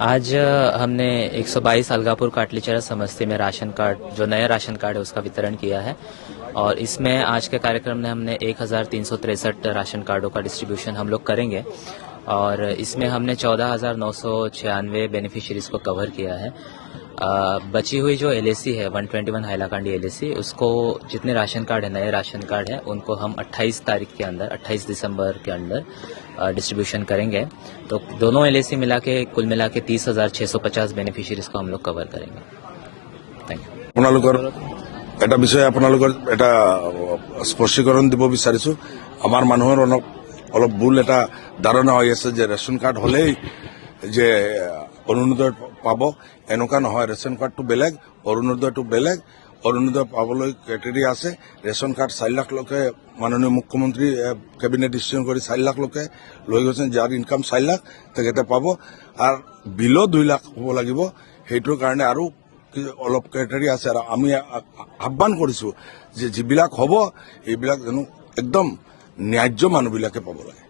आज हमने 122 अलगापुर काटलीचरा समस्ती में राशन कार्ड, जो नया राशन कार्ड है, उसका वितरण किया है। और इसमें आज के कार्यक्रम में हमने एक राशन कार्डों का डिस्ट्रीब्यूशन हम लोग करेंगे। और इसमें हमने चौदह बेनिफिशियरीज को कवर किया है। बची हुई जो एल है 121 हाइलाकांडी एल उसको जितने राशन कार्ड है नए राशन कार्ड है उनको हम 28 तारीख के अंदर 28 दिसंबर के अंदर डिस्ट्रीब्यूशन करेंगे तो दोनों एल मिला के कुल मिला के तीस हजार छह सौ पचास बेनिफिशियरीज को हम लोग कवर करेंगे थैंक यू আপোনালোকৰ এটা বিষয়ে আপোনালোকৰ এটা স্পষ্টীকৰণ দিব বিচাৰিছো আমাৰ মানুহৰ অলপ অলপ ভুল এটা ধাৰণা হৈ আছে যে ৰেচন কাৰ্ড হলেই যে অৰুণোদয় পাব। এনেকুৱা নহয় ৰেচন কাৰ্ডটো বেলেগ অৰুণোদয়টো বেলেগ। অৰুণোদয় পাবলৈ ক্ৰাইটেৰিয়া আছে। ৰেচন কাৰ্ড চাৰি লাখ লোকে মাননীয় মুখ্যমন্ত্ৰী কেবিনেট ডিচিশন কৰি চাৰি লাখ লোকে লৈ গৈছে যাৰ ইনকাম চাৰি লাখ তেখেতে পাব। আৰু বিলো দুই লাখ হ'ব লাগিব। সেইটোৰ কাৰণে আৰু অলপ ক্ৰাইটেৰিয়া আছে। আৰু আমি আহ্বান কৰিছো যে যিবিলাক হ'ব এইবিলাক জানো একদম ন্যায্য মানুহবিলাকে পাব লাগে।